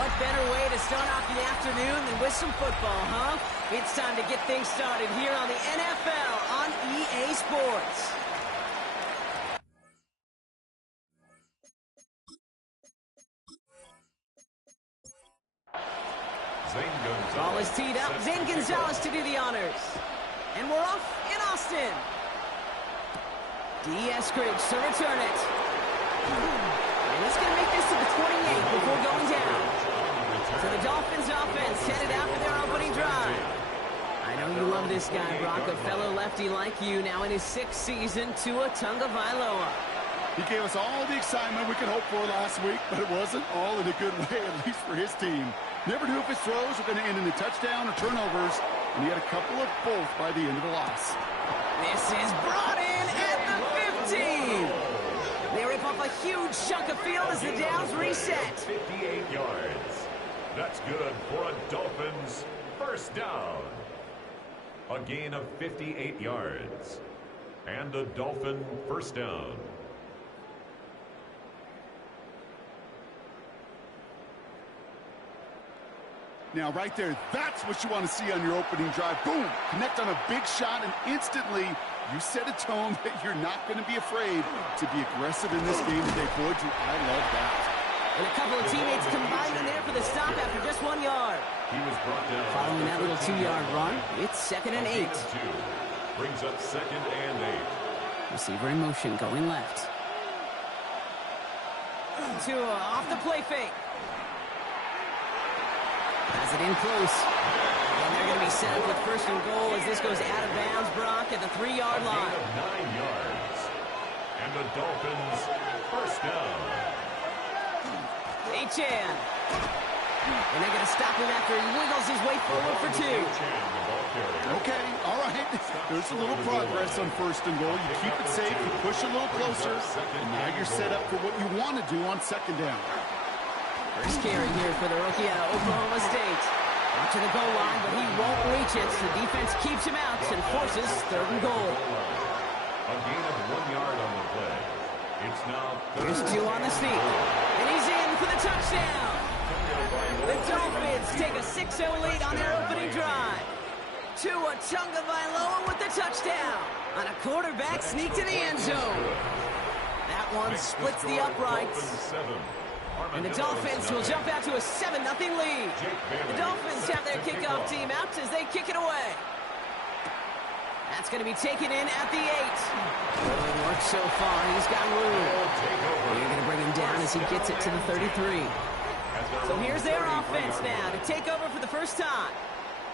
what better way to start off the afternoon than with some football, huh? It's time to get things started here on the NFL on EA Sports. Ball is teed up. Zane Gonzalez to do the honors. And we're off in Austin. Eskridge to return it. And he's going to make this to the 28 before going down. So the Dolphins offense headed out for their opening drive. I know you love this guy, Brock, a fellow lefty like you, now in his 6th season, Tua Tagovailoa. He gave us all the excitement we could hope for last week, but it wasn't all in a good way, at least for his team. Never knew if his throws were going to end in a touchdown or turnovers, and he had a couple of both by the end of the loss. This is brought in at the 15. They rip off a huge chunk of field as the downs reset. 58 yards. That's good for a Dolphins first down. A gain of 58 yards. And a Dolphin first down. Now, right there, that's what you want to see on your opening drive. Boom! Connect on a big shot, and instantly you set a tone that you're not going to be afraid to be aggressive in this game today. Boy, I love that. And a couple of teammates combined in there for the stop after just 1 yard. He was brought down. Following that little 2-yard run, it's 2nd and 8. Brings up 2nd and 8. Receiver in motion, going left. Tua off the play fake. Has it in close. And they're going to be set up with 1st and goal as this goes out of bounds, Brock, at the 3-yard line. A gain of 9 yards. And the Dolphins first down. Achan. And they're going to stop him after he wiggles his way forward for 2. Okay, all right. There's a little progress on 1st and goal. You keep it safe, you push a little closer, and now you're set up for what you want to do on 2nd down. First carry here for the rookie out of Oklahoma State. Out to the goal line, but he won't reach it. The defense keeps him out and forces 3rd and goal. A gain of 1 yard on the play. It's now Here's 2 on the sneak. And he's in for the touchdown. The Dolphins take a 6-0 lead on their opening drive. Tua Tagovailoa with the touchdown on a quarterback sneak to the end zone. That one splits the uprights. And the Dolphins will jump out to a 7-0 lead. The Dolphins have their kickoff team out as they kick it away. That's going to be taken in at the 8. Good work so far. He's got room. They're going to bring him down as he gets it to the 33. So here's their offense now to take over for the first time.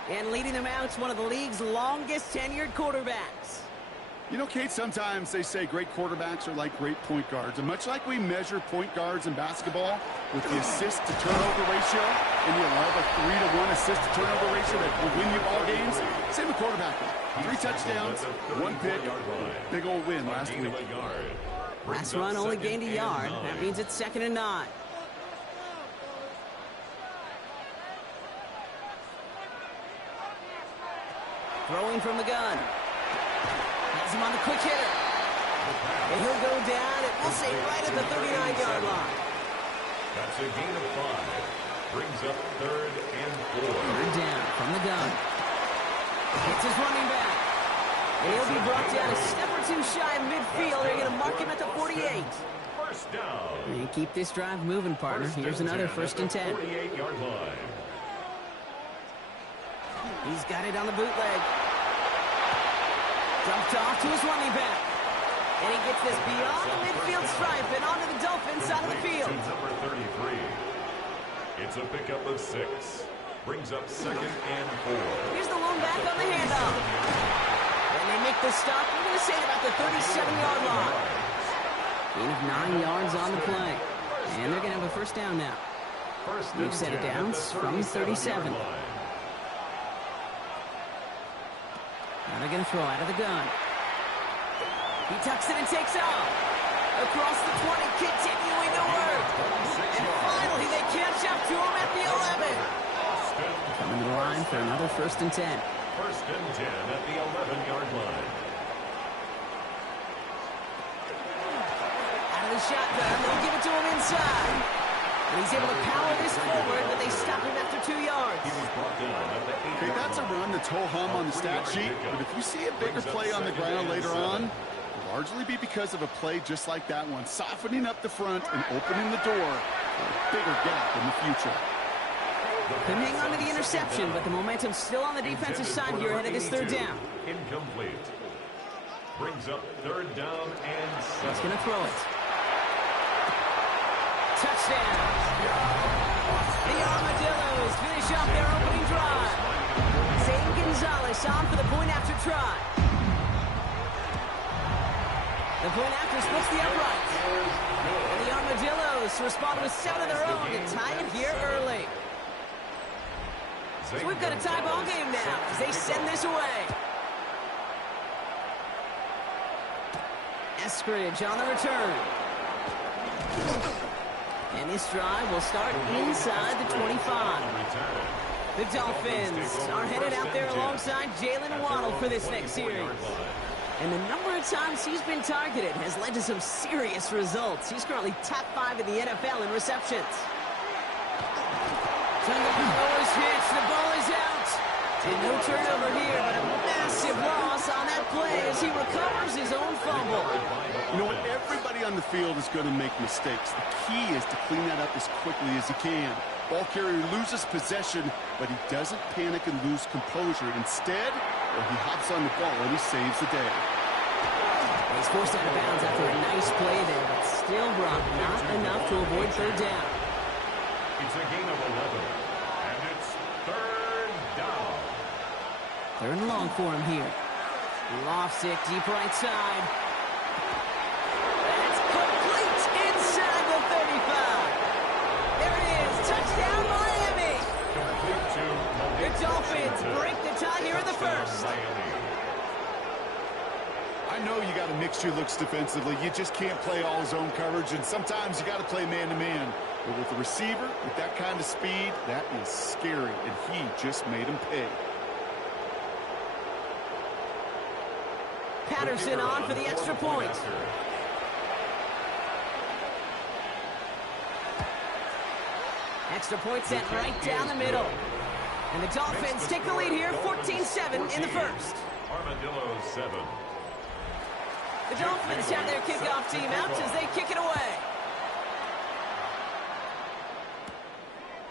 And leading them out is one of the league's longest tenured quarterbacks. You know, Kate, sometimes they say great quarterbacks are like great point guards. And much like we measure point guards in basketball with the assist-to-turnover ratio, and you love a 3-to-1 assist-to-turnover ratio that will win you ball games, same with quarterbacking. 3 touchdowns, 1 pick, big old win last week. Last run only gained a yard. That means it's 2nd and 9. Throwing from the gun. Has him on the quick hitter. And he'll go down, and we'll say right at the 39-yard line. That's a gain of 5. Brings up 3rd and 4. 3rd down from the gun. It's his running back. And he'll be brought down a step or 2 shy of midfield. They're going to mark him at the 48. First down. And keep this drive moving, partner. Here's another 1st and 10. 48-yard line. He's got it on the bootleg. Dumped off to his running back. And he gets this beyond the midfield stripe and onto the Dolphins side of the field. Number 33. It's a pickup of 6. Brings up 2nd and 4. Here's the lone back on the handoff. And they make the stop. We're going to say about the 37-yard line. Gain of 9 yards on the play. And they're going to have a first down now. We've set it down from 37. Now they're going to throw out of the gun. He tucks it and takes off. Across the 20, continuing to work. And finally, they catch up to him at the 11. Coming to the line for another 1st and 10. 1st and 10 at the 11-yard line. Out of the shotgun, they'll give it to him inside. And he's able to power this forward, but they stop him after 2 yards. Okay, that's a run that's ho-hum on the stat sheet, but if you see a bigger play on the ground later on, it'll largely be because of a play just like that one, softening up the front and opening the door for a bigger gap in the future. Couldn't hang on to the interception, but the momentum's still on the defensive side here ahead of this third down. Incomplete. Brings up third down and 7. He's going to throw it. Touchdown. The Armadillos finish off their opening drive. Zane Gonzalez on for the point after try. The point after splits the uprights. And the Armadillos respond with 7 of their own to tie it here early. So we've got a tie ball game now as they send this away. Eskridge on the return. And this drive will start inside the 25. The Dolphins are headed out there alongside Jalen Waddle for this next series. And the number of times he's been targeted has led to some serious results. He's currently top 5 in the NFL in receptions. Tagovailoa's hit. The ball is out. And no turnover here, but a massive loss on that play as he recovers his own fumble. You know what? Everybody on the field is going to make mistakes. The key is to clean that up as quickly as he can. Ball carrier loses possession, but he doesn't panic and lose composure. Instead, he hops on the ball and he saves the day. He's forced out of bounds after a nice play there, but still, Brock, not enough to avoid third down. It's a gain of 11, and it's third down. Third and long for him here. Lofts it deep right side. That's complete inside the 35. There it is. Touchdown, Miami. Complete to The Dolphins break the tie here in the first. I know you got to mix your looks defensively. You just can't play all zone coverage, and sometimes you got to play man-to-man. But with the receiver, with that kind of speed, that is scary, and he just made him pay. Patterson on for the extra point. Extra point sent right down the middle. And the Dolphins take the lead here, 14-7 in the first. Armadillo 7. The Dolphins have their kickoff team out as they kick it away.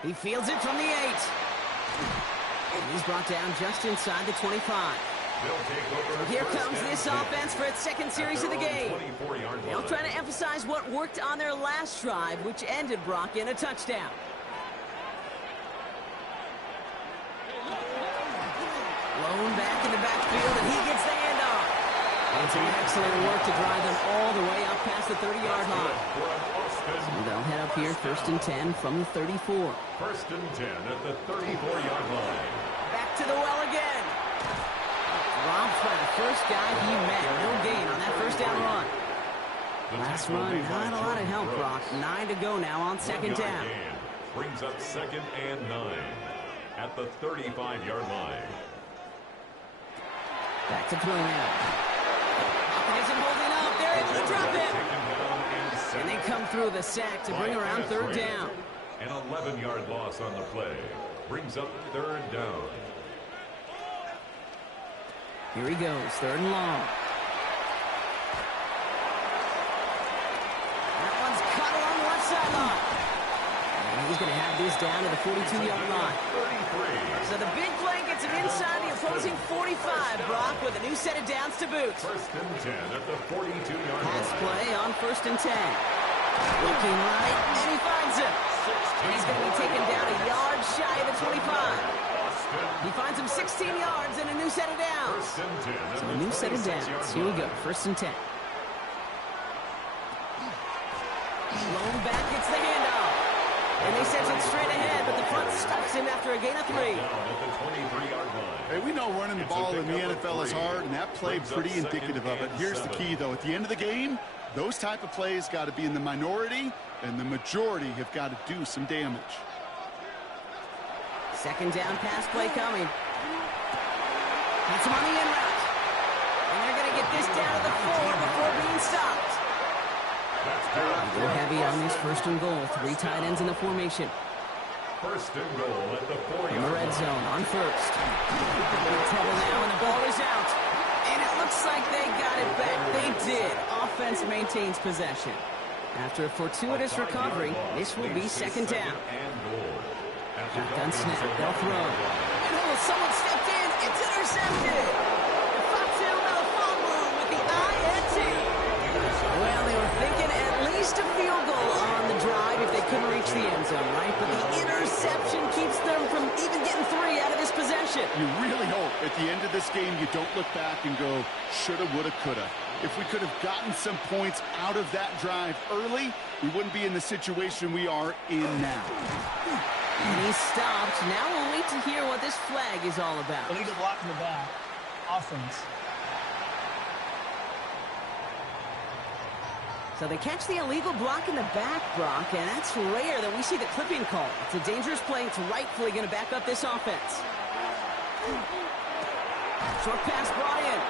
He fields it from the 8. And he's brought down just inside the 25. So here comes this offense for its second series of the game. They'll try to emphasize what worked on their last drive, which ended Brock in a touchdown. Blown back in the backfield, and he gets the handoff. And some excellent work to drive them all the way up past the 30-yard line. So they'll head up here, 1st and 10 from the 34. 1st and 10 at the 34-yard line. Back to the well again. Robbed by the first guy he met. No gain on that first down run. Last run, not a lot of help, Brock. 9 to go now on 2nd down. Brings up 2nd and 9 at the 35-yard line. Back to throw now. Isn't holding up. They're able to drop him. And they come through the sack to bring around 3rd down. An 11-yard loss on the play. Brings up 3rd down. Here he goes, 3rd and long. That one's caught along the left sideline. And he's going to have this down to the 42-yard line. So the big play gets him inside the opposing 45, Brock, with a new set of downs to boot. 1st and 10 at the 42-yard line. Pass play on 1st and 10. Looking right, and he finds him. And he's going to be taken down a yard shy of the 25. He finds him 16 yards and a new set of downs. So a new set of downs. Here we go, 1st and 10. Blown back, gets the handoff. And they send it straight ahead, but the front stops him after a gain of 3. Hey, we know running the ball in the NFL is hard, and that play pretty indicative of it. Here's the key, though. At the end of the game, those type of plays got to be in the minority, and the majority have got to do some damage. 2nd down pass play coming. That's him on the in route. And they're going to get this down to the 4 before being stopped. Go heavy heavy on this first and goal. 3 tight ends in the formation. First and goal at the 4-yard In the red zone on first. In trouble now, and the ball is out. And it looks like they got it back. They did. Offense maintains possession. After a fortuitous recovery, this will be second down. Shotgun snap. They'll throw. And someone stepped in. It's intercepted. Fatu Melifonwu with the INT. Well, they were thinking at least a field goal on the drive if they couldn't reach the end zone, right? But the interception keeps them from even getting 3 out of this possession. You really hope at the end of this game you don't look back and go, shoulda, woulda, coulda. If we could have gotten some points out of that drive early, we wouldn't be in the situation we are in now. And he stopped. Now we'll wait to hear what this flag is all about. Illegal block in the back. Offense. So they catch the illegal block in the back, Brock, and that's rare that we see the clipping call. It's a dangerous play. It's rightfully going to back up this offense. Short pass brought in.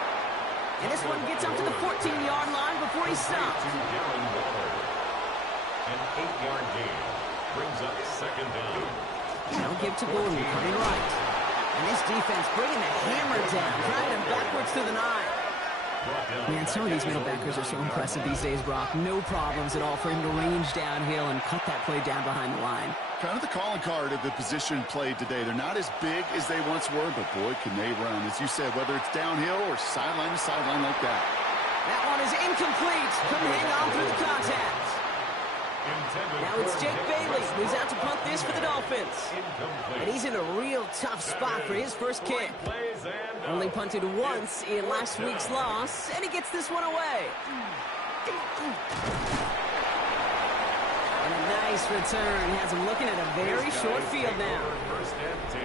And this one gets up to the 14-yard line before he stops. An 8-yard gain brings up second down. Now give to Gordon, coming right. And this defense bringing the hammer down, driving him backwards through the 9. Man, some of these middle backers are so impressive these days, Brock. No problems at all for him to range downhill and cut that play down behind the line. Kind of the calling card of the position played today. They're not as big as they once were, but boy, can they run. As you said, whether it's downhill or sideline to sideline like that. That one is incomplete. Couldn't hang on through the contact. Now it's Jake Bailey who's out to punt this for the Dolphins. And he's in a real tough spot for his first kick. Only punted once in last week's loss, and he gets this one away. And a nice return has him looking at a very short field now.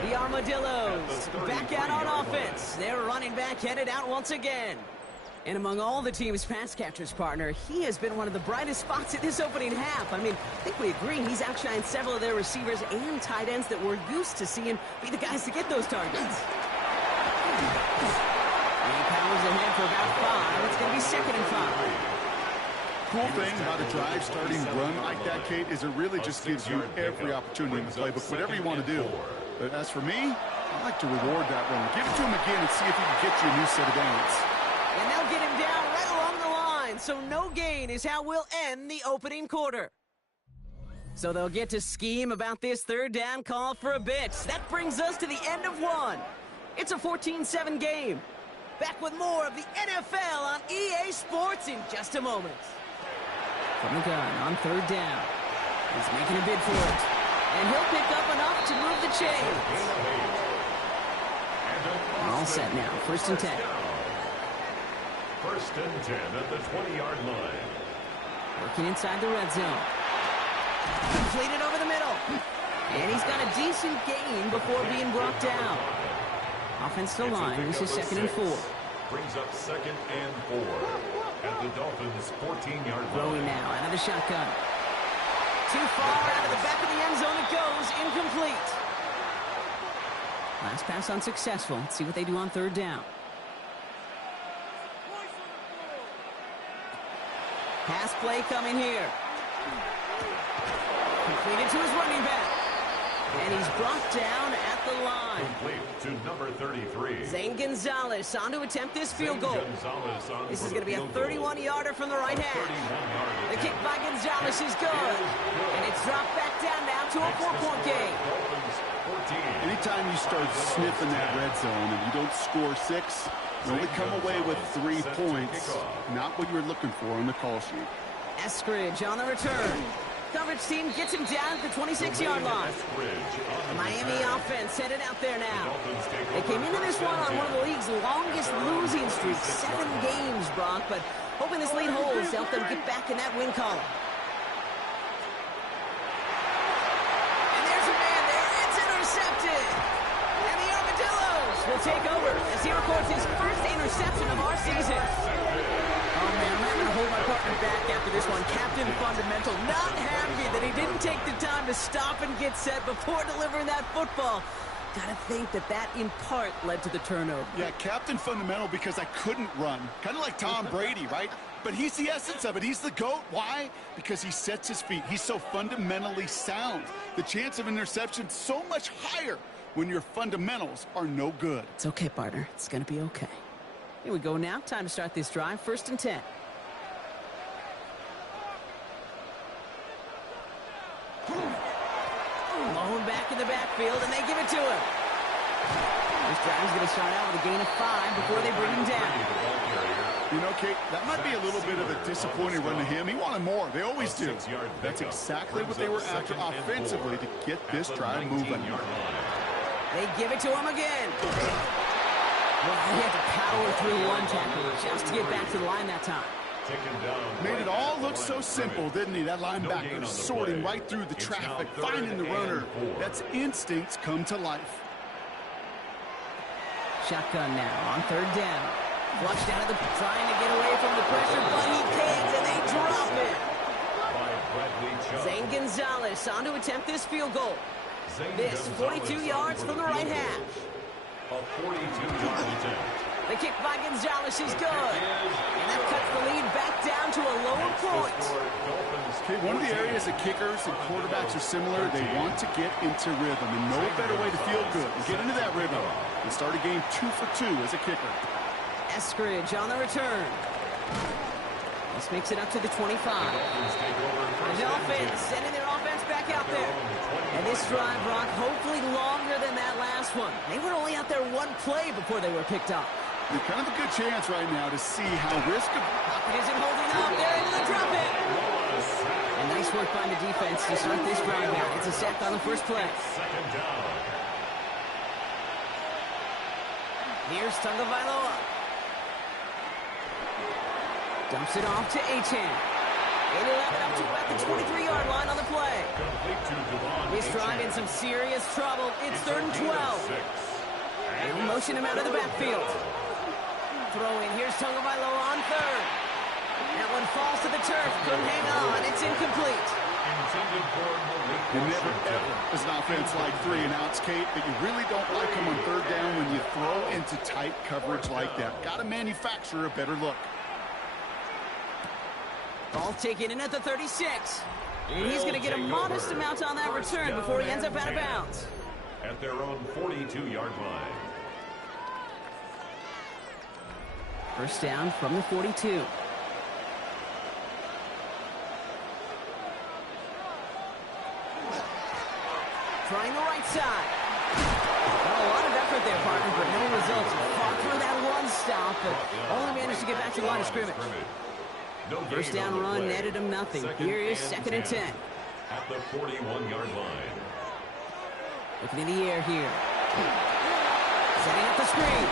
The Armadillos back out on offense. Their running back headed out once again. And among all the team's pass catchers, partner, he has been one of the brightest spots in this opening half. I mean, I think we agree he's outshined several of their receivers and tight ends that we're used to seeing be the guys to get those targets. And Powers ahead for about 5. It's going to be second and 5. Cool thing about a drive starting run like that, Kate, is it really just gives you every opportunity in the playbook, whatever you want to do. But as for me, I like to reward that run. Give it to him again and see if he can get you a new set of downs. And they'll get him down right along the line, so no gain is how we'll end the opening quarter. So they'll get to scheme about this third down call for a bit. That brings us to the end of one. It's a 14-7 game. Back with more of the NFL on EA Sports in just a moment. From the gun on third down. He's making a bid for it. And he'll pick up enough to move the chains. All set now, first and 10. First and 10 at the 20-yard line. Working inside the red zone. Completed over the middle. And he's got a decent gain before being brought down. Offense to line. This is second and 4. Brings up second and 4 at the Dolphins' 14-yard line. Throwing now out of the shotgun. Too far out of the back of the end zone it goes. Incomplete. Last pass unsuccessful. Let's see what they do on third down. Pass play coming here. Completed to his running back. And he's brought down at the line. Complete to number 33. Zane Gonzalez on to attempt this field goal. This is going to be a 31-yarder from the right hash. The kick by Gonzalez is good. And it's dropped back down now to a 4-point game. Anytime you start sniffing that red zone and you don't score 6, you only come away with 3 points. Not what you were looking for on the call sheet. Eskridge on the return. Coverage team gets him down at the 26-yard line. The Miami offense headed out there now. They came into this one on one of the league's longest losing streaks, 7 games, Brock, but hoping this lead holds to help them get back in that win column. And there's a man there. It's intercepted. And the Armadillos will take over as he records his first interception of our season. Oh, man, I'm having to hold my partner back after this one. Captain Fundamental, not happy that he didn't take the time to stop and get set before delivering that football. Gotta think that in part led to the turnover. Yeah, captain fundamental because I couldn't run. Kind of like Tom Brady, right? But he's the essence of it. He's the GOAT. Why? Because he sets his feet. He's so fundamentally sound. The chance of interception so much higher when your fundamentals are no good. It's okay, partner. It's gonna be okay. Here we go now. Time to start this drive. 1st and 10. Malone back in the backfield, and they give it to him. This drive's going to start out with a gain of 5 before they bring him down. You know, Kate, that might be a little bit of a disappointing run to him. He wanted more. They always do. That's exactly what they were after offensively to get this drive moving. They give it to him again. Well, he had to power through one tackle just to get back to the line that time. Made it all look so simple, didn't he? That linebacker sorting right through the traffic, finding the runner. That's instincts come to life. Shotgun now on 3rd down. Flushed out of the... trying to get away from the pressure, but he can't, and they drop it. Zane Gonzalez on to attempt this field goal. This 42 yards from the right hash. A 42-yard attempt. The kick by Gonzalez is good. And that cuts the lead back down to a lower point. Okay, one of the areas that kickers and quarterbacks are similar, they want to get into rhythm. And no better way to feel good and get into that rhythm and start a game 2 for 2 as a kicker. Eskridge on the return. This makes it up to the 25. The Dolphins sending their offense back out there. And this drive, Brock, hopefully longer than that last one. They were only out there one play before they were picked up. They're kind of a good chance right now to see how risk of... Pocket isn't holding up. They're into the drop it. And nice work by the defense to start this drive out. It's a sack on the first play. Second down. Here's Tagovailoa. Dumps it off to Achane. It'll have it up to about the 23-yard line on the play. This drive in some serious trouble. It's 3rd and 12. They'll motion him out of the backfield. Throw in. Here's Tagovailoa on 3rd. That one falls to the turf. Couldn't hang on. It's incomplete. You never, ever, as an offense, like 3 and outs, Kate, but you really don't like them on 3rd down when you throw into tight coverage like that. Got to manufacture a better look. Ball taken in at the 36. And he's going to get a modest amount on that return before he ends up out of bounds. At their own 42-yard line. 1st down from the 42. Trying the right side. Well, a lot of effort there, partner, but no results. Fought through that one stop, but only managed to get back to the line of scrimmage. 1st down run netted him nothing. Here is 2nd and 10. At the 41-yard line. Looking in the air here. Setting up the screen.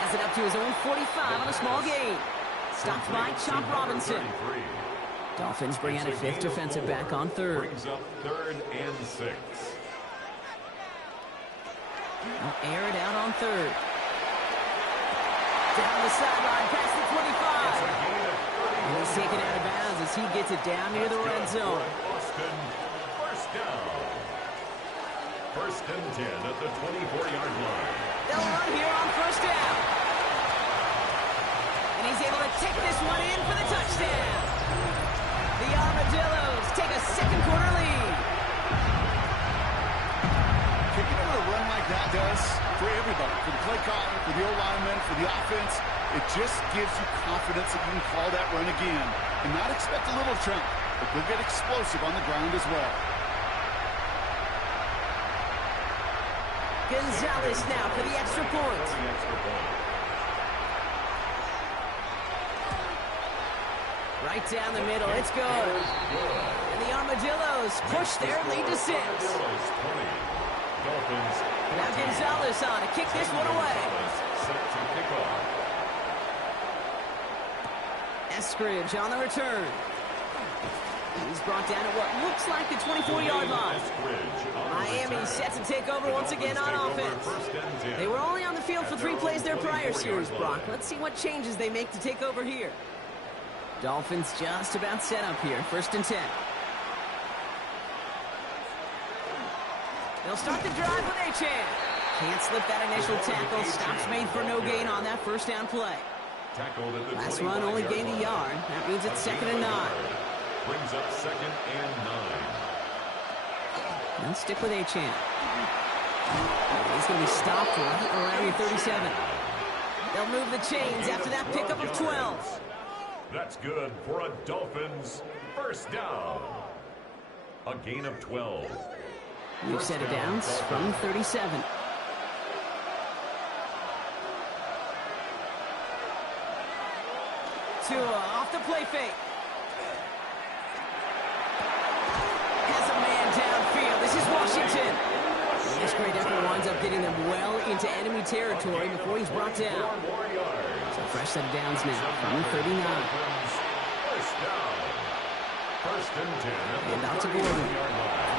Has it up to his own 45 on a small gain. Stopped by Chop Robinson. Dolphins bring out a 5th defensive back on 3rd. Brings up 3rd and 6. They'll air it out on 3rd. Down the sideline, past the 25. And he's taken out of bounds as he gets it down near the red zone. Boston, 1st down. 1st and 10 at the 24-yard line. They'll run here on 1st down. And he's able to take this one in for the touchdown. The Armadillos take a 2nd quarter lead. Kicking out a run like that does for everybody, for the play caller, for the O-lineman, for the offense. It just gives you confidence that you can call that run again and not expect a little chunk, but they'll get explosive on the ground as well. Gonzalez now for the extra point. Right down the middle, it's good. And the Armadillos push their lead to 6. Now Gonzalez on to kick this one away. Eskridge on the return. He's brought down at what looks like the 24-yard line. Miami set to take over once again on offense. They were only on the field for 3 plays their prior series, Brock. Let's see what changes they make to take over here. Dolphins just about set up here. 1st and 10. They'll start the drive with A-Chan. Can't slip that initial tackle. Stops made for no gain on that first down play. Last run only gained a yard. That means it's 2nd and 9. Brings up 2nd and 9. They'll stick with A-Chan. He's going to be stopped right around your 37. They'll move the chains after that pickup of 12. That's good for a Dolphins first down. A gain of 12. New set of downs from 37. Tua off the play fake. Has a man downfield. This is Washington. This great effort winds up getting them well into enemy territory before he's brought down. So fresh set of downs now from the 39. First down. First and 10. And out to Gordon.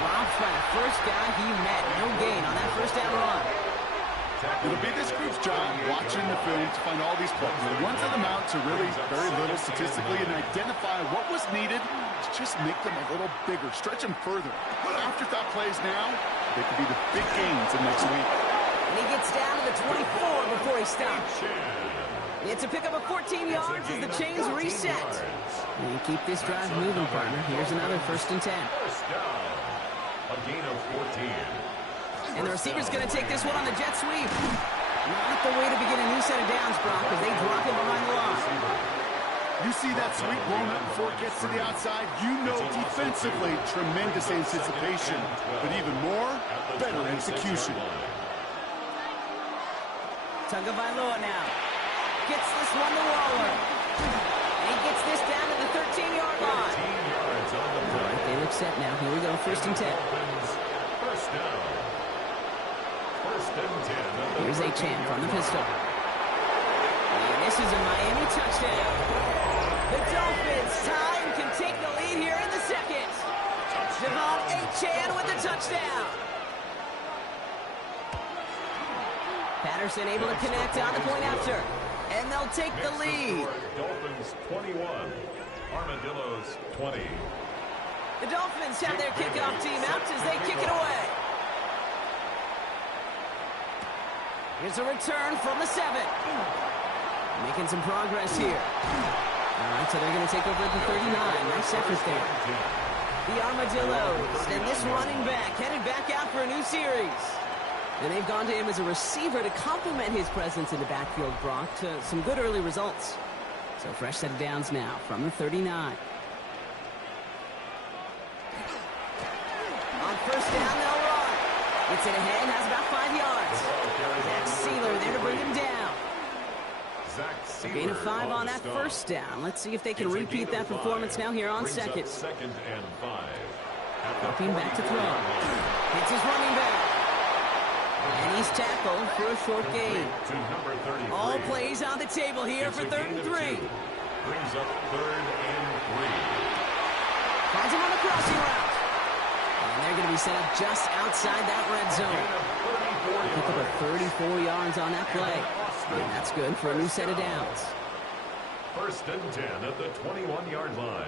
Dropped by the first guy he met. No gain on that first down run. It'll be this group's job watching the film to find all these plays. The ones that amount to really very little statistically and identify what was needed to just make them a little bigger, stretch them further. Afterthought plays now, they could be the big gains in next week. And he gets down to the 24 before he stops. It's a pickup of 14 yards as the chains reset. And keep this drive moving, partner. Here's another 1st and 10. First down. A gain of 14. And the receiver's going to take this one on the jet sweep. Not the way to begin a new set of downs, Brock, as they drop him behind the line. You see that sweep blown up before it gets to the outside, you know defensively, tremendous anticipation, but even more, better execution. Tagovailoa now gets this one to Waller. And he gets this down to the 13-yard line. 13 yards on the play. They look set now. Here we go, 1st and 10. First down. First and 10. Here's A-Chan from the pistol. And this is a Miami touchdown. The Dolphins tie and can take the lead here in the 2nd. Devon A-Chan with the touchdown. Patterson able to connect on the point after. And they'll take the lead. Dolphins 21. Armadillos 20. The Dolphins have their kickoff team out as they kick it away. Here's a return from the 7. Making some progress here. All right, so they're going to take over at the 39. Nice effort there. The Armadillos and this running back headed back out for a new series. And they've gone to him as a receiver to complement his presence in the backfield, Brock, to some good early results. So fresh set of downs now from the 39. On first down, they'll run. Gets it ahead, has about 5 yards. Zach Sealer there to bring him down. A gain of 5 on that first down. Let's see if they can repeat that performance now here on 2nd. 2nd and 5. Dropping back to throw. Hits his running back. And he's tackled for a short gain. All plays on the table here for 3rd and 3. Brings up 3rd and 3. Finds him on the crossing route. And they're going to be set up just outside that red zone. Pick up a 34 yards on that play. And that's good for a new set of downs. 1st and 10 at the 21-yard line.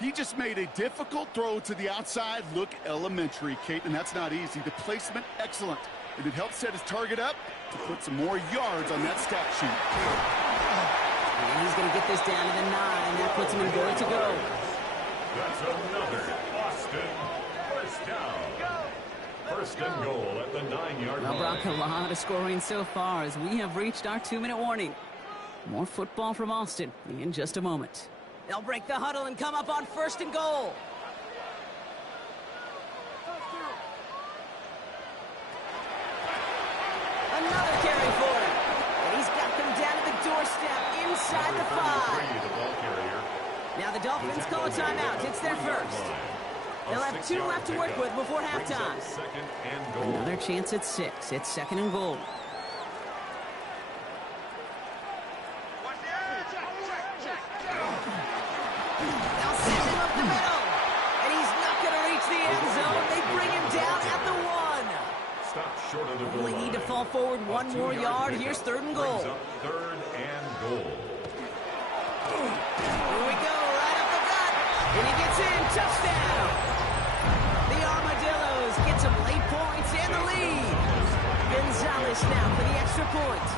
He just made a difficult throw to the outside. Look elementary, Kate, and that's not easy. The placement, excellent. And it helped set his target up to put some more yards on that stat sheet. And he's going to get this down to the 9. That puts him in goal to go. That's another Austin first down. 1st and goal at the 9-yard line. Well, Brock, a lot of scoring so far as we have reached our 2-minute warning. More football from Austin in just a moment. They'll break the huddle and come up on 1st and goal. Another carry for him. And he's got them down at the doorstep inside the 5. Now the Dolphins call a timeout. It's their first. They'll have 2 left to work with before halftime. Another chance at 6. It's 2nd and goal. They'll send him up the middle. And he's not going to reach the end zone. They bring him down at the 1. Stop short of the goal. Only need to fall forward 1 more yard. Here's 3rd and goal. 3rd and goal. Here we go, right up the gut. in, touchdown! The Armadillos get some late points and the lead. Gonzalez now for the extra point.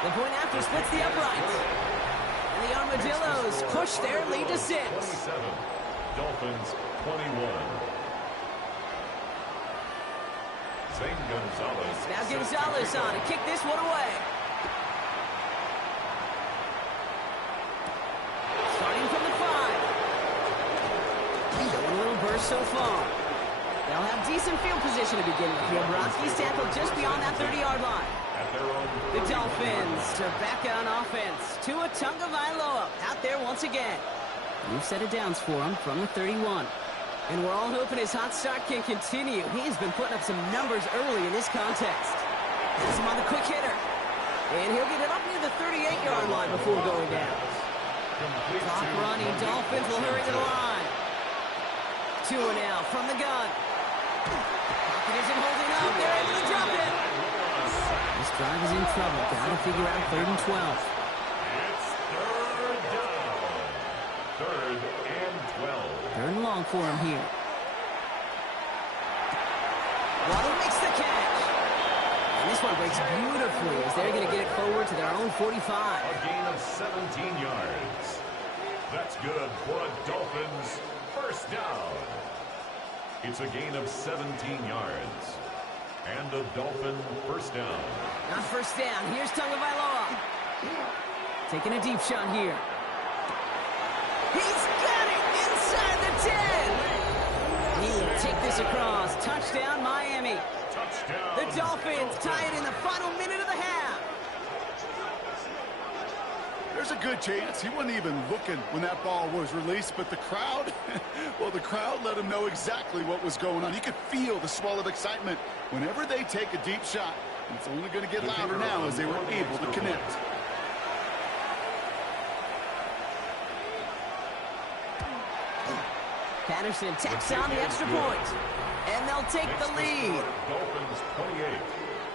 The point after splits the uprights. And the Armadillos push their lead to 6. 27. Dolphins 21. Zane Gonzalez. Now Gonzalez on to kick this one away. Starting from the 5. Going a little burst so far. They'll have decent field position to begin with here. Bronski's sample just beyond that 30-yard line. The Dolphins are back on offense. Tua Tagovailoa out there once again. You've set it down for him from the 31. And we're all hoping his hot start can continue. He's been putting up some numbers early in this contest. Has him on the quick hitter. And he'll get it up near the 38-yard line before going down. Clock running. Dolphins will hurry to the line. Tua now from the gun. Pocket isn't holding up. They're able to drop it. This drive is in trouble. Got to figure out 3rd and 12. It's 3rd down. 3rd and 12. 3rd and long for him here. Waddle makes the catch. And this one breaks beautifully as they're going to get it forward to their own 45. A gain of 17 yards. That's good for a Dolphins first down. It's a gain of 17 yards. And a Dolphin first down. On first down, here's Tagovailoa. Taking a deep shot here. He's got it inside the 10. He will take this across. Touchdown, Miami. Touchdown. The Dolphins tie it in the final minute of the half. There's a good chance he wasn't even looking when that ball was released, but the crowd, well, the crowd let him know exactly what was going on. You could feel the swell of excitement whenever they take a deep shot. And it's only going to get louder now as they were able to connect. Patterson tacks on the extra point. And they'll take the lead. Dolphins 28.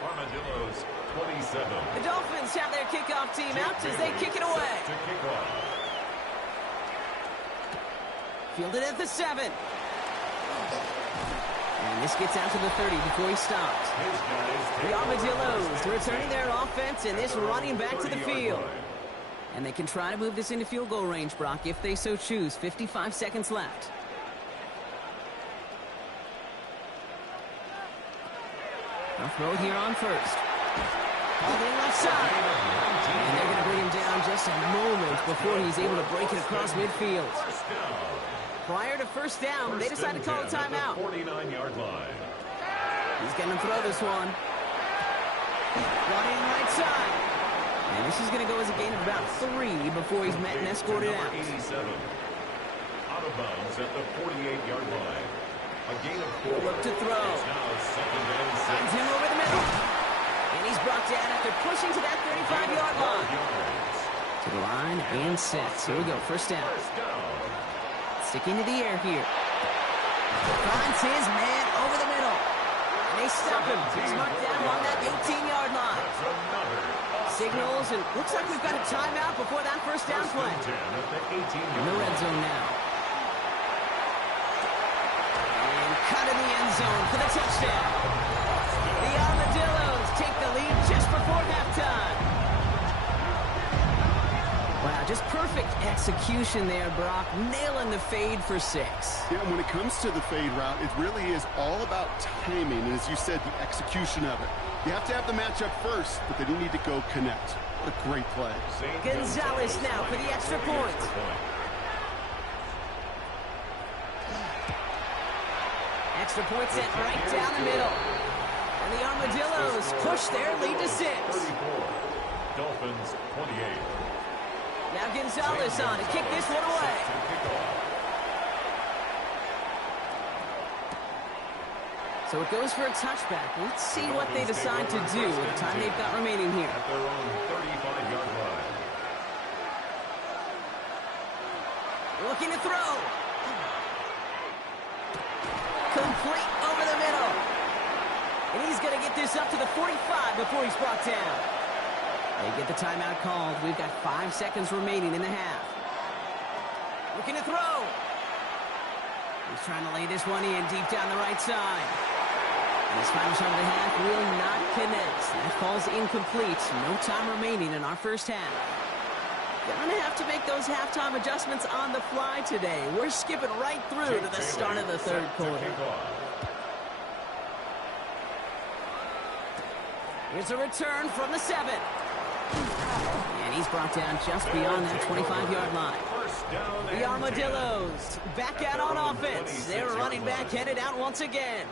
Armadillos 27. The Dolphins have their kickoff team out as they kick it away. To kick off. Fielded at the 7. And this gets out to the 30 before he stops. The Armadillos returning their offense and this running back to the field. And they can try to move this into field goal range, Brock, if they so choose. 55 seconds left. They'll throw it here on first. All the left side. And they're going to bring him down just a moment before he's able to break it across midfield. Prior to first down, they decide to call a timeout. 49-yard line. He's going to throw this one. Running right side. And this is going to go as a gain of about 3 before he's met and escorted out. 87. Out of bounds at the 48-yard line. A gain of 4. Look to throw. It's now 2nd and 6. Finds him over the middle. And he's brought down after pushing to that 35-yard line. To the line and sets. Here we go, first down. Sticking to the air here. Finds his man over the middle. And they stop him. He's marked down along that 18-yard line. Signals, and looks like we've got a timeout before that first down play. In the red zone now. And cut in the end zone for the touchdown. The Armadillos take the lead just before halftime. Wow, just perfect execution there, Brock. Nailing the fade for 6. Yeah, when it comes to the fade route, it really is all about timing, and as you said, the execution of it. You have to have the matchup first, but then you need to go connect. What a great play. Gonzalez now for the extra point. Extra point sent right down the middle. And the Armadillos push their lead to 6. Dolphins 28. Now Gonzalez on to kick this one away. So it goes for a touchback. Let's see what they decide to do with the time they've got remaining here. At their own 35-yard line. Looking to throw. Complete over the middle. And he's going to get this up to the 45 before he's brought down. They get the timeout called. We've got 5 seconds remaining in the half. Looking to throw. He's trying to lay this one in deep down the right side. And this final shot of the half will not connect. That falls incomplete. No time remaining in our first half. Gonna have to make those halftime adjustments on the fly today. We're skipping right through to the start of the third quarter. Here's a return from the 7. And he's brought down just beyond that 25-yard line. The Armadillos back out on offense. Their running back headed out once again.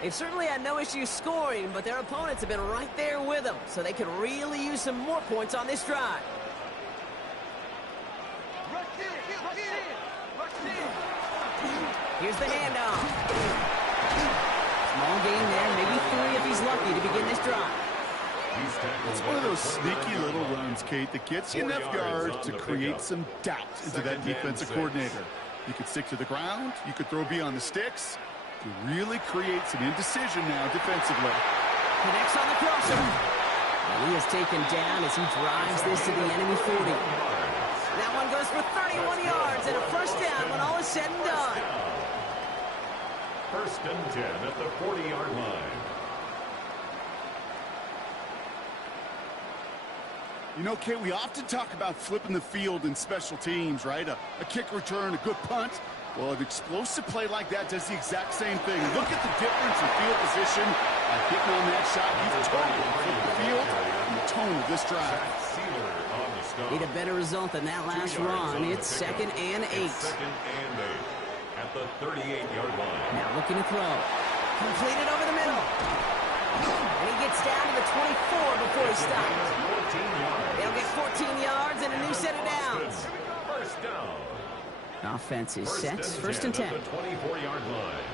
They've certainly had no issue scoring, but their opponents have been right there with them, so they could really use some more points on this drive. Here's the handoff. Small gain there, maybe 3 if he's lucky to begin this drive. It's one of those sneaky little runs, Kate, that gets you enough yards to create some doubt into that defensive coordinator. You could stick to the ground. You could throw beyond the sticks. To really create some indecision now defensively. Connects on the crosser. And he is taken down as he drives this to the enemy 40. That one goes for 31 yards and a first down when all is said and done. First and 10 at the 40-yard line. You know, Kate, we often talk about flipping the field in special teams, right? A kick return, a good punt. Well, an explosive play like that does the exact same thing. Look at the difference in field position. Hitting on that shot, he's totally flipped the field and the tone of this drive. Need a better result than that last run. It's 2nd and 8. Second and 8 at the 38-yard line. Now looking to throw. Completed over the middle. And he gets down to the 24 before he stops. They'll get 14 yards and a new set of downs. First down. Offense is set. First and 10. At the 24-yard line.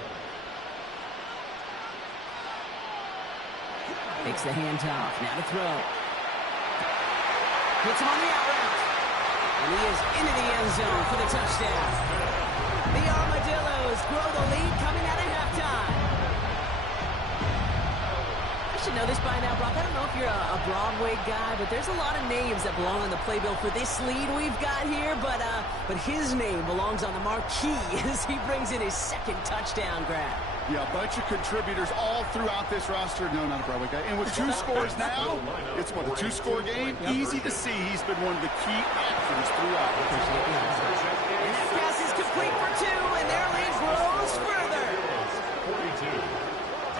Takes the handoff. Now to throw. Hits him on the out route. And he is into the end zone for the touchdown. The Armadillos grow the lead coming out of halftime. I should know this by now, Brock. I don't know if you're a Broadway guy, but there's a lot of names that belong on the playbill for this lead we've got here. But his name belongs on the marquee as he brings in his 2nd touchdown grab. Yeah, a bunch of contributors all throughout this roster. No, not a Broadway guy. And with 2 scores now, it's what, a 2-score game? Easy to see he's been one of the key actors throughout. And that pass is complete for 2, and their lead grows further. 42.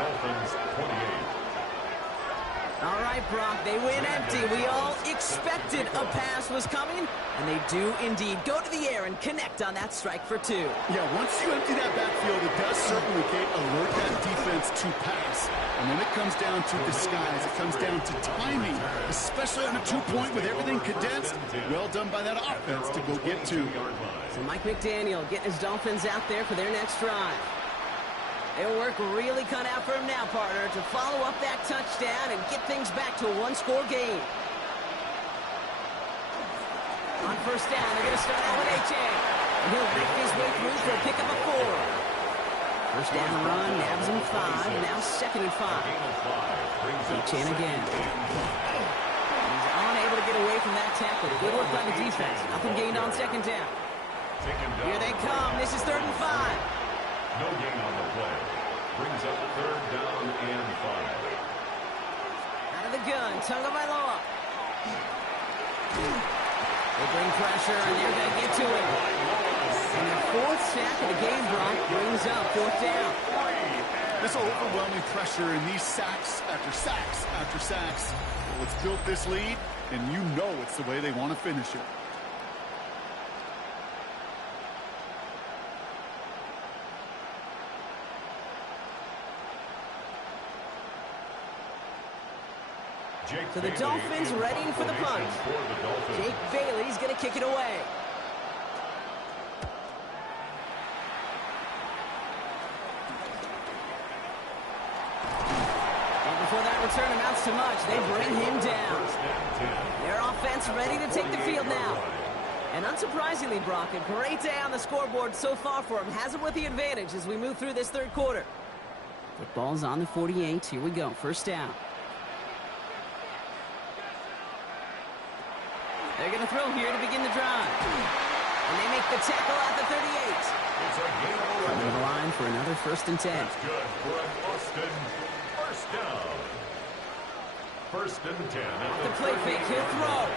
Dolphins 28. All right, Brock, they win empty. We all expected a pass was coming, and they do indeed go to the air and connect on that strike for 2. Yeah, once you empty that backfield, it does certainly, Kate, alert that defense to pass. And then it comes down to disguise. It comes down to timing, especially on a 2-point with everything condensed. Well done by that offense to go get 2. So Mike McDaniel getting his Dolphins out there for their next drive. Their work really cut out for him now, partner, to follow up that touchdown and get things back to a 1-score game. On first down, they're going to start out with H.A. And he'll make his way through for a pickup of 4. First down run, nabs him 5, now 2nd and 5. H.A. again. He's unable to get away from that tackle. Good work by the defense. Nothing gained on 2nd down. Here they come. This is 3rd and 5. No gain on the play. Brings up 3rd down and 5. Out of the gun, Tagovailoa. They bring pressure, and they're going to get to it. And their 4th sack of the game, Brock, brings up 4th down. This overwhelming pressure and these sacks after sacks after sacks. Well, it's built this lead, and you know it's the way they want to finish it. So the Dolphins readying for the punt. Jake Bailey's going to kick it away. And before that return amounts to much, they bring him down. Their offense ready to take the field now. And unsurprisingly, Brock, a great day on the scoreboard so far for him. Has him with the advantage as we move through this 3rd quarter. Football's on the 48. Here we go. First down. They're going to throw here to begin the drive. And they make the tackle at the 38. It's a gain of 11. Over the line for another 1st and 10. That's good for an Austin first down. 1st and 10 at The play fake, he'll throw.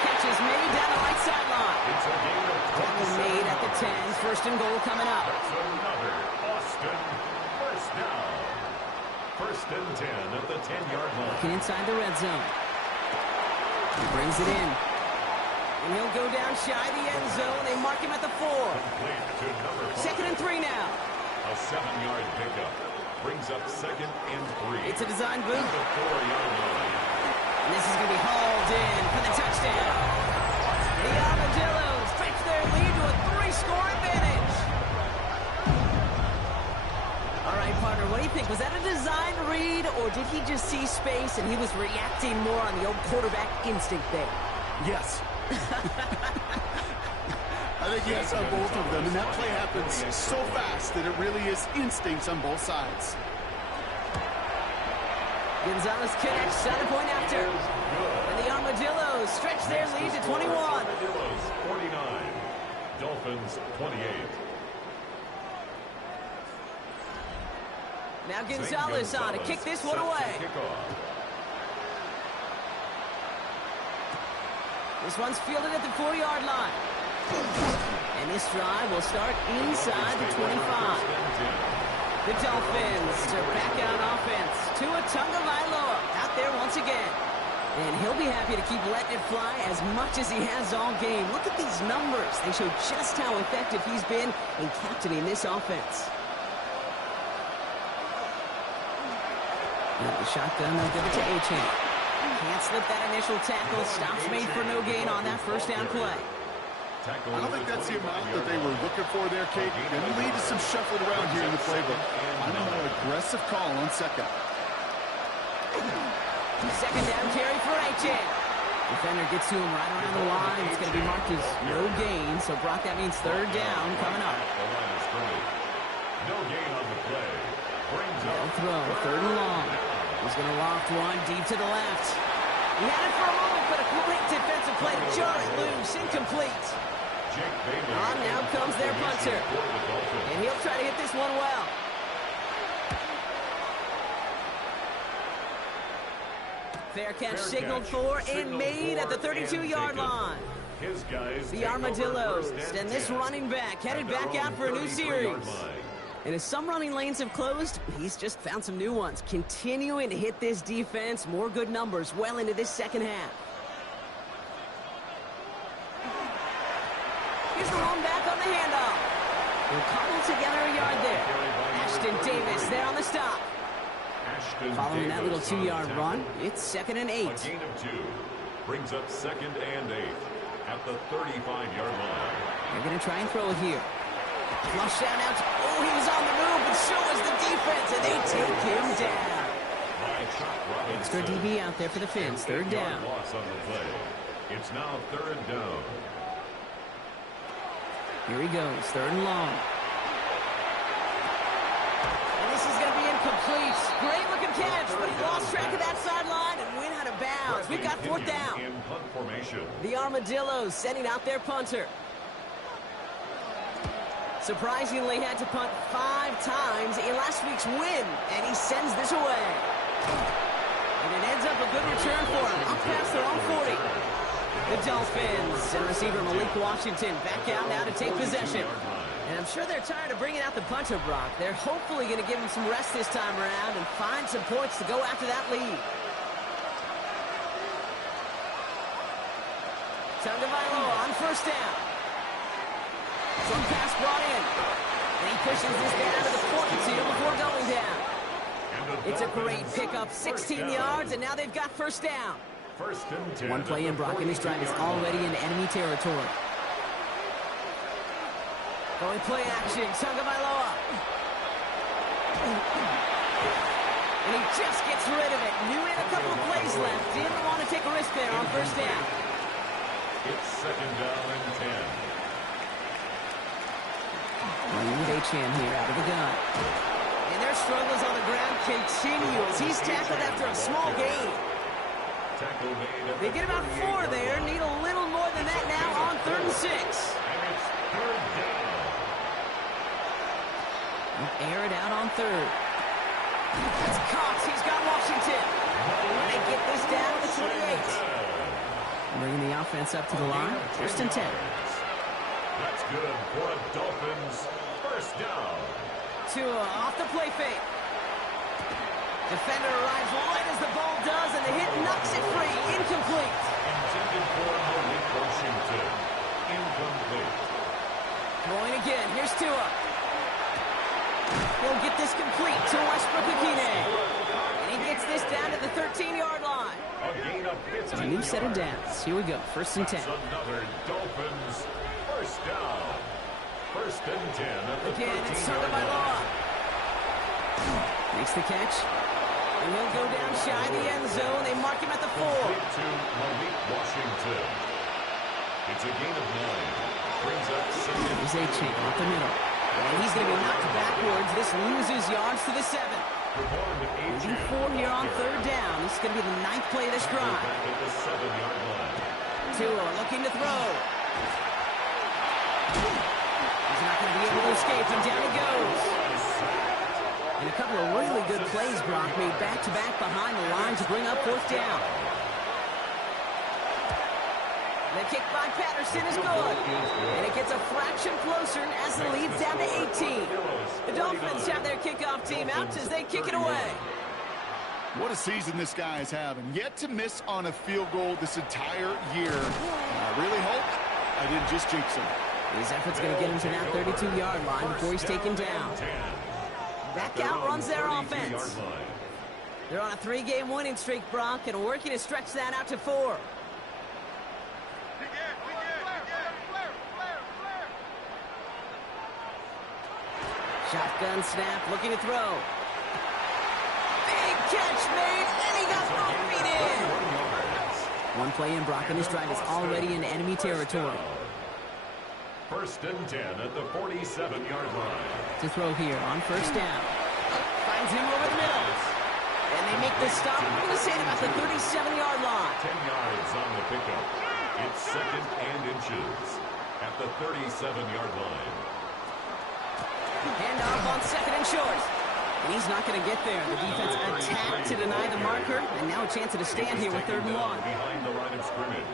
Catch is made down the right sideline. It's a gain of Tackle 27. made at the 10. 1st and goal coming up. That's another Austin first down. 1st and 10 at the 10-yard line. Looking inside the red zone. He brings it in. And he'll go down shy of the end zone. They mark him at the 4. Complete to number 5. 2nd and 3 now. A 7-yard pickup brings up 2nd and 3. It's a design boot. At the 4-yard line. And this is going to be hauled in for the touchdown. The Armadillos stretch their lead to a 3-score advantage. All right, partner, what do you think? Was that a design read, or did he just see space and he was reacting more on the old quarterback instinct there? Yes. I think yes on both of them, and that play happens so fast that it really is instincts on both sides. Gonzalez connects on the point after. And the Armadillos stretch their lead to 21. Armadillos 49. Dolphins 28. Now Gonzalez on to kick this one away. This one's fielded at the 4-yard line. And this drive will start inside the 25. The Dolphins are back on offense. Tua Tagovailoa out there once again. And he'll be happy to keep letting it fly as much as he has all game. Look at these numbers. They show just how effective he's been in captaining this offense. Now the shotgun, they'll give it to Achane. Can't slip that initial tackle. Stops made for no gain on that 1st down play. I don't think that's the amount that they were looking for there, Kate. Going to lead to some shuffling around here in the playbook. I'm a more aggressive call on 2nd. 2nd down carry for Achane. Defender gets to him right around the line. It's going to be marked as no gain. So, Brock, that means 3rd down coming up. No gain on the play. They'll throw, 3rd and long. He's going to loft one deep to the left. He had it for a moment, but a great defensive play to jar it loose. Incomplete. On now comes their punter. And he'll try to hit this one well. Fair catch signaled for and made at the 32-yard line. The Armadillos and this running back headed back out for a new series. And as some running lanes have closed, he's just found some new ones. Continuing to hit this defense, more good numbers well into this 2nd half. Here's the run back on the handoff. They'll cobble together a yard there. Ashton Davis there on the stop. Following that little 2-yard run, it's 2nd and 8. A gain of 2 brings up 2nd and 8 at the 35-yard line. They're going to try and throw it here. Flush out now. Oh, he was on the move, but so was the defense, and they take him down. Extra DB out there for the Fins. 3rd down. Loss on the play. It's now 3rd down. Here he goes, 3rd and long. And this is going to be incomplete. Great looking catch, but he lost track of that sideline and went out of bounds. We've got 4th down. In punt formation. The Armadillos sending out their punter. Surprisingly had to punt 5 times in last week's win, and he sends this away. And it ends up a good return for him, up past their own 40. The Dolphins and receiver Malik Washington back out now to take possession. And I'm sure they're tired of bringing out the punter, Brock. They're hopefully going to give him some rest this time around and find some points to go after that lead. Tagovailoa on 1st down. Some pass brought in. And he pushes this down to the 42 before going down. It's a great pickup, 16 yards, and now they've got 1st down. 1st and 10. One play in, Brock, and this drive is already in enemy territory. Going play action, Tagovailoa. And he just gets rid of it. Knew he had a couple of plays left. Didn't want to take a risk there on 1st down. It's 2nd down and 10. With Achane here out of the gun. And their struggles on the ground continue as he's tackled after a small gain. tackle made at They the get about 4 38-yard there. line. Need a little more than that now on 3rd and 6. And it's 3rd down. Air it out on 3rd. It's Cox. He's got Washington. They get this down to the 28. Bringing the offense up to the line. 1st and 10. That's good for a Dolphins 1st down. Tua off the play fake. Defender arrives right as the ball does, and the hit knocks it free. Incomplete. Intended for Malik Washington. Incomplete. Going again. Here's Tua. He'll get this complete to Westbrook-Ikhine. And he gets this down to the 13-yard line. A gain of 50 A new set of yards. downs. Here we go. 1st and 10. That's another Dolphins 1st down. 1st and 10 at the Again, it's 13-yard line. Tagovailoa. Makes the catch. And he'll go down shy of the end zone. They mark him at the 4. Complete to Malik Washington. It's a gain of 9. Brings up 2nd. Here's A-Chain off the middle. And he's going to be knocked backwards. This loses yards to the 7. Moving 4 here on 3rd down. This is going to be the 9th play of this drive. Back at the 7-yard line. Tua looking to throw. He's not going to be able to escape, and down he goes. And a couple of really good plays, Brock, made back-to-back behind the line to bring up 4th down. The kick by Patterson is good. And it gets a fraction closer as the lead's down to 18. The Dolphins have their kickoff team out as they kick it away. What a season this guy is having. Yet to miss on a field goal this entire year. I really hope I didn't just jinx him. His effort's going to get him to that 32-yard line before he's taken down. Back out runs their offense. They're on a 3-game winning streak, Brock, and working to stretch that out to 4. Shotgun snap, looking to throw. Big catch made, and he got both feet in. 1 play in, Brock, and this drive is already in enemy territory. 1st and 10 at the 47-yard line. To throw here on 1st down. Finds him over the middle. And they make this stop, I'm going to say, at about the 37-yard line. 10 yards on the pickup. It's 2nd and inches at the 37-yard line. Hand off on 2nd and short. And he's not going to get there. The defense attacked to deny the marker, and now a chance at a stand here with 3rd and 1. Behind the line of scrimmage.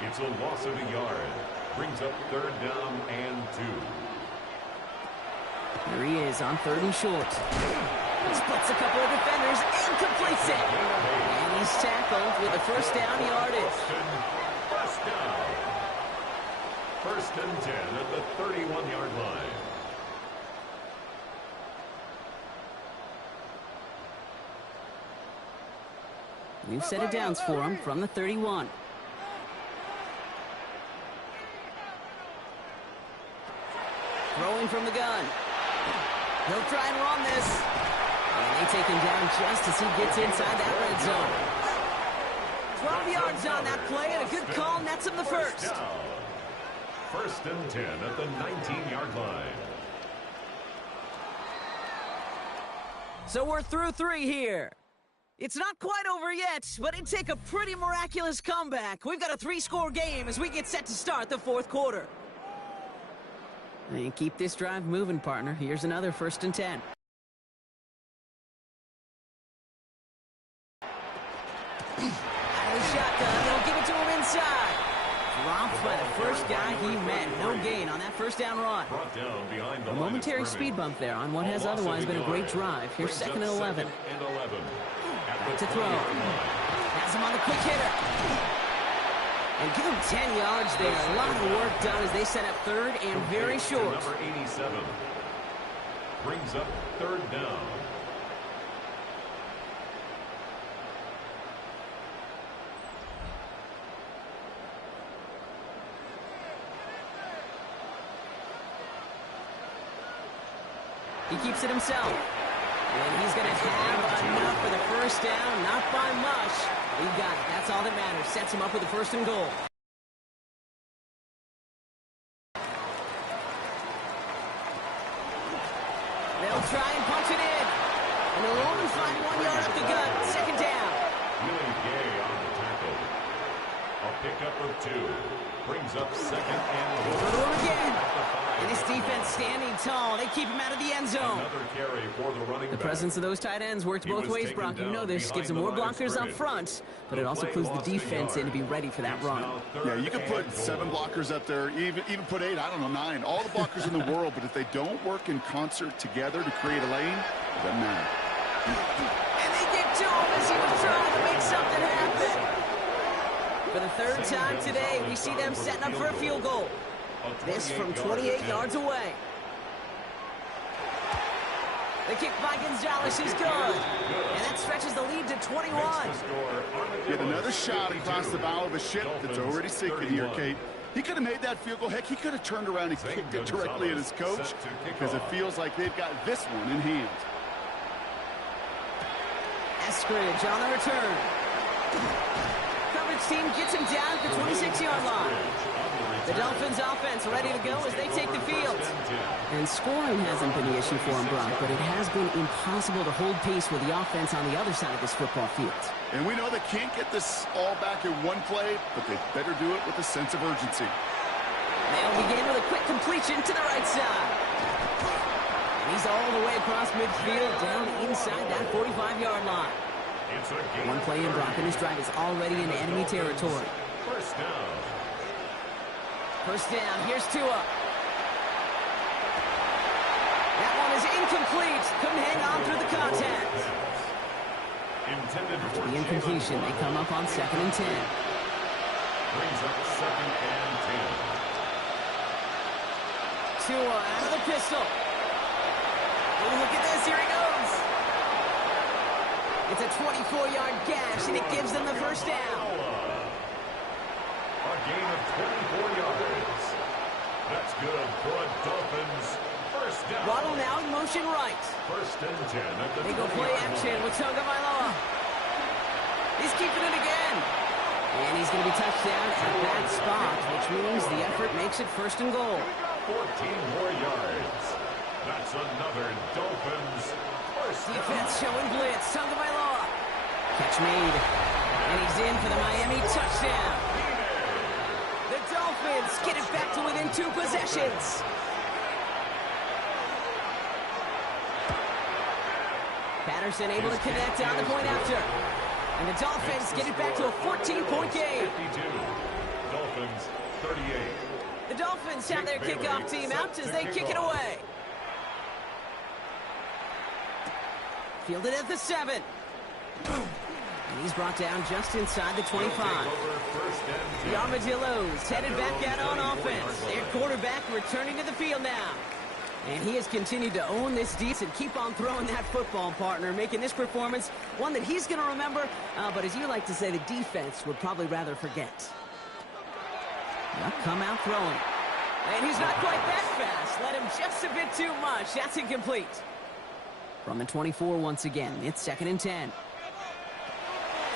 It's a loss of a yard. Brings up 3rd down and 2. Here he is on 3rd and short. Splits a couple of defenders and completes it. And he's tackled with a 1st down yardage. 1st down. 1st and 10 at the 31-yard line. New set of downs for him from the 31. Throwing from the gun. He'll try and run this. And they take him down just as he gets inside that red zone. 12 yards on that play, and a good call nets him the 1st. 1st and 10 at the 19-yard line. So we're through 3 here. It's not quite over yet, but it'd take a pretty miraculous comeback. We've got a 3-score game as we get set to start the 4th quarter. And keep this drive moving, partner. Here's another 1st and 10. Out of the shotgun, they'll give it to him inside. Dropped by the first guy he met. No gain on that 1st down run. Brought down behind the A momentary speed bump there on what has otherwise been a great drive. Here's 2nd and 11. Back to throw. Has him on the quick hitter. And give him 10 yards there. A lot of work done as they set up 3rd and very short. Number 87 brings up 3rd down. He keeps it himself. And he's going to have enough for the 1st down. Not by much. He got it. That's all that matters. Sets him up with the 1st and goal. They'll try and punch it in. And they'll only find 1 yard up the gut. 2nd down. Really gay on the tackle. A pickup of 2. Brings up second and Go goal. to him again. At the 5. And his defense standing tall. They keep him out of the end zone. Another carry for the running The back. presence of those tight ends works He both was ways, taken Brock. You down know this. Gives them behind more the line of blockers up scrimmage. front, but The it also play clues the lost a defense in to yard. be ready for that It's run. now Yeah, third you could and put goal. 7 blockers up there, even put 8, I don't know, 9. All the blockers in the world, but if they don't work in concert together to create a lane, it doesn't matter. And they get to him as he was trying to make something happen. For the third time today, we see them setting up for a field goal. This from 28 yards away. The kick by Gonzalez is good. And that stretches the lead to 21. Get another shot across the bow of a ship that's already sinking here, Kate. He could have made that field goal. Heck, he could have turned around and kicked it directly at his coach because it feels like they've got this one in hand. Eskridge on the return. Coverage team gets him down at the 26-yard line. The Dolphins offense ready to go as they take the field. And scoring hasn't been the issue for him, Brock, but it has been impossible to hold pace with the offense on the other side of this football field. And we know they can't get this all back in one play, but they better do it with a sense of urgency. They'll begin with a quick completion to the right side. And he's all the way across midfield, down inside that 45-yard line. One play in, Brock, and this drive is already into enemy territory. First down. First down, here's Tua. That one is incomplete. Couldn't hang on through the contact. Intended After for the incompletion, they come up on 2nd and 10. Brings up second and 10. Tua out of the pistol. Oh, look at this. Here he goes. It's a 24-yard gash, and it gives them the first down. A gain of 24 yards. That's good for a Dolphins first down. Waddle now in motion right. First and 10 at the They go play 20-yard action line. with Tagovailoa. He's keeping it again. And he's going to be touched down at that spot, which means the effort makes it first and goal. 14 more yards. That's another Dolphins first down. Defense showing blitz. Tagovailoa. Catch made. And he's in for the Miami touchdown. The Dolphins get it back to within 2 possessions. Patterson able to connect on the point after. And the Dolphins get it back to a 14-point game. 52. Dolphins 38. The Dolphins have their kickoff team out as they kick it away. Fielded at the 7. And he's brought down just inside the 25. The Armadillos headed back out on offense. Their quarterback returning to the field now. And he has continued to own this defense and keep on throwing that football, partner, making this performance one that he's going to remember, but as you like to say, the defense would probably rather forget. They'll come out throwing. And he's not quite that fast. Let him just a bit too much. That's incomplete. From the 24 once again, it's 2nd and 10.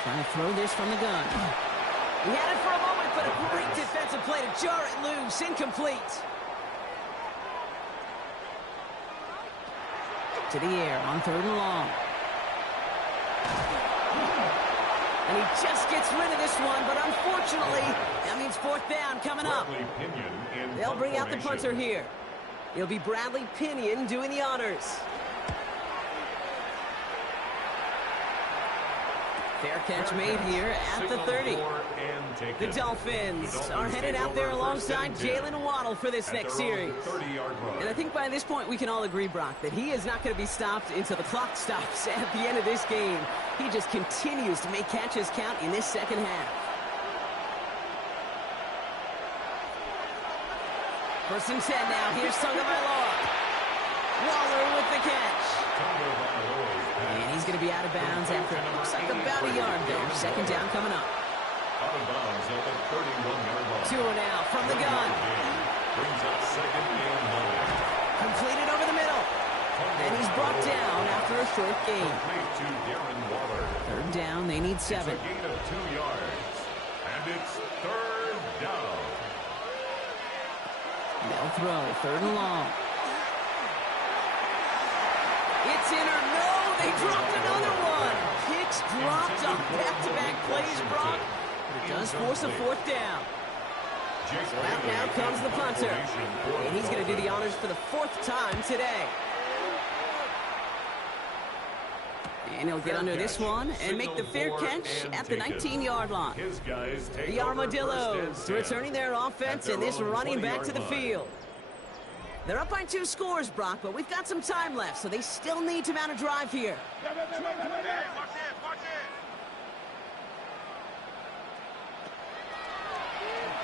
Trying to throw this from the gun. He had it for a moment, but a great defensive play to jar it loose. Incomplete. To the air on 3rd and long. And he just gets rid of this one, but unfortunately, that means 4th down coming up. They'll bring out the punter here. It'll be Bradley Pinion doing the honors. Fair catch made here at the 30. The Dolphins are headed out there alongside Jalen Waddle for this next series. And I think by this point we can all agree, Brock, that he is not going to be stopped until the clock stops at the end of this game. He just continues to make catches count in this second half. 1st and 10 now. Here's Tagovailoa. Waller with the catch. And he's going to be out of bounds after it looks like about a yard there. 2nd down coming up. Out of bounds at the 31-yard line. Tua now from the gun. Brings up second and 9. Completed over the middle. And he's brought down after a short gain. Complete to Darren Waller. 3rd down, they need 7. It's a gain of 2 yards. And it's 3rd down. They'll throw 3rd and long. It's in or no, they dropped another one. Pick Six dropped on back-to-back plays, Brock. But it does force a fourth down. So out now comes the punter. And he's going to do the honors for the fourth time today. And he'll get under this one and make the fair catch at the 19-yard line. The Armadillos returning their offense and this running back to the field. They're up by 2 scores, Brock, but we've got some time left, so they still need to mount a drive here.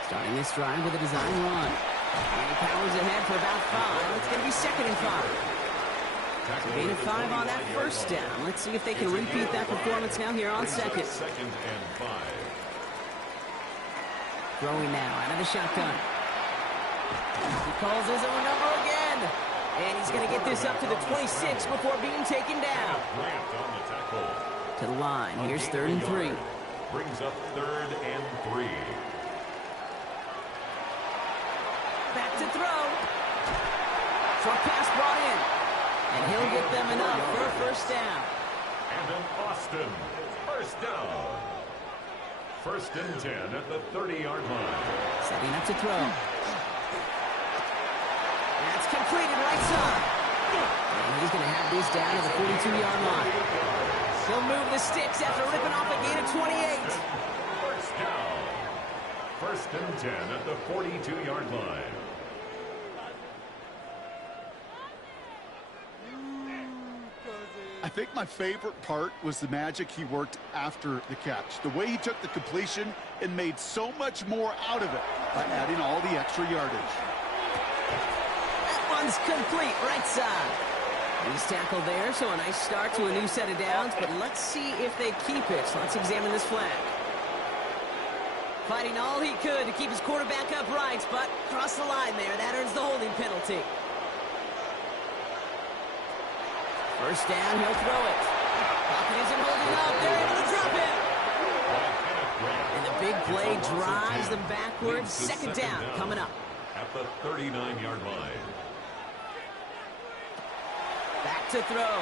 Starting this drive with a design run. And he powers ahead for about 5. It's going to be 2nd and 5. So gain of 5 on that first down. Let's see if they can repeat that performance now here on 2nd. Throwing now out of the shotgun. He calls his own number again. And he's going to get this up to the 26 before being taken down. To the line. Here's 3rd and 3. Brings up 3rd and 3. Back to throw. Short pass brought in. And he'll get them enough for a first down. And an Austin first down. 1st and 10 at the 30-yard line. Setting up to throw. That's completed right side. And he's going to have this down to the 42-yard line. He'll move the sticks after ripping off a gain of 28. First down. 1st and 10 at the 42-yard line. I think my favorite part was the magic he worked after the catch. The way he took the completion and made so much more out of it by adding all the extra yardage. That one's complete right side. He's tackled there, so a nice start to a new set of downs, but let's see if they keep it. So let's examine this flag. Fighting all he could to keep his quarterback upright, but crossed the line there. That earns the holding penalty. First down, he'll throw it. Pocket isn't holding up. They're able to drop it. And the big play drives them backwards. 2nd down coming up. At the 39-yard line. Back to throw.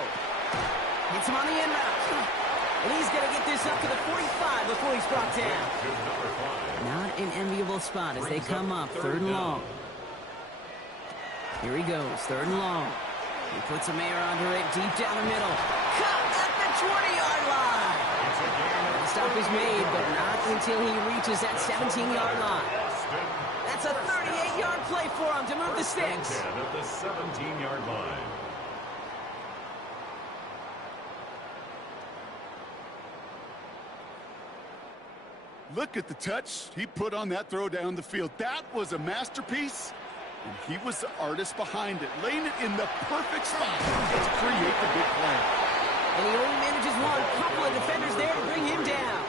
Hits him on the end route. And he's going to get this up to the 45 before he's brought down. Not an enviable spot as they come up 3rd and long. Here he goes, 3rd and long. He puts a air under it deep down the middle. Caught at the 20-yard line. The stop is made, but not until he reaches that 17-yard line. That's a 38-yard play for him to move the sticks. At the 17-yard line. Look at the touch he put on that throw down the field. That was a masterpiece. And he was the artist behind it, laying it in the perfect spot to create the big play. And he only manages one. Couple of defenders there to bring him down.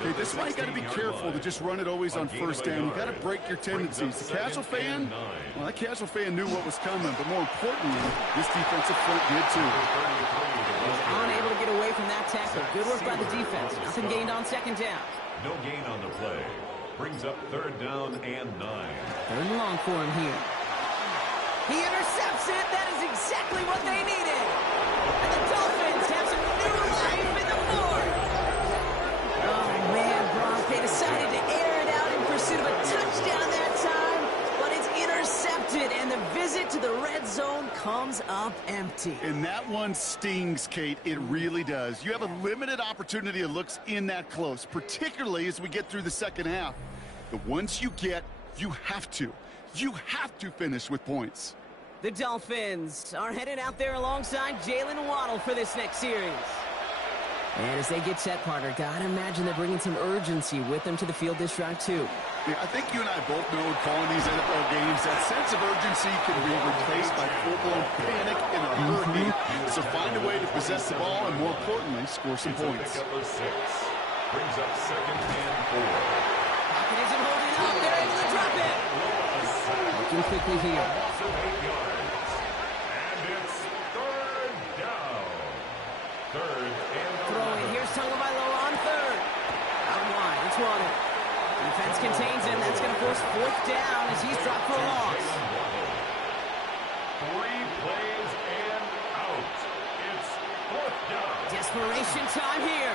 Okay, this is why you got to be careful to just run it always on 1st down. You got to break your tendencies. The casual fan, well, that casual fan knew what was coming, but more importantly, this defensive front did too. He's unable to get away from that tackle. Good work by the defense. Nothing gained on 2nd down. No gain on the play. Brings up 3rd down and 9. 3rd and long for him here. He intercepts it. That is exactly what they needed. And the Dolphins have some new life in the fourth. Oh, man, Brock. They decided to air it out in pursuit of a touchdown that time, but it's intercepted, and the visit to the red zone comes up empty. And that one stings, Kate. It really does. You have a limited opportunity of looks in that close, particularly as we get through the 2nd half. The ones you get, you have to finish with points. The Dolphins are headed out there alongside Jalen Waddle for this next series. And as they get set, partner, gotta imagine they're bringing some urgency with them to the field this drive, too. Yeah, I think you and I both know in calling these NFL games, that sense of urgency can be replaced by full-blown panic in a hurry. So find a way to possess the ball and, more importantly, score some points. Brings up 2nd and 4. Pocket isn't holding up. They're able to drop it. Looking quickly here. And it's 3rd down. 3rd and throwing. Here's Tagovailoa on 3rd. Out wide. It's Waddle. Defense contains him. That's going to force 4th down as he's dropped for a loss. 3 plays and out. It's 4th down. Desperation time here.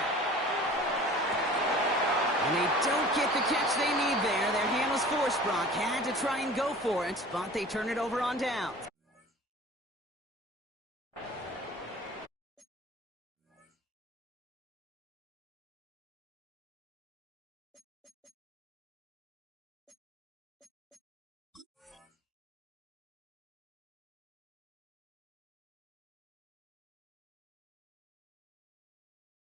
And they don't get the catch they need there. Their hand was forced. Brock had to try and go for it, but they turn it over on downs.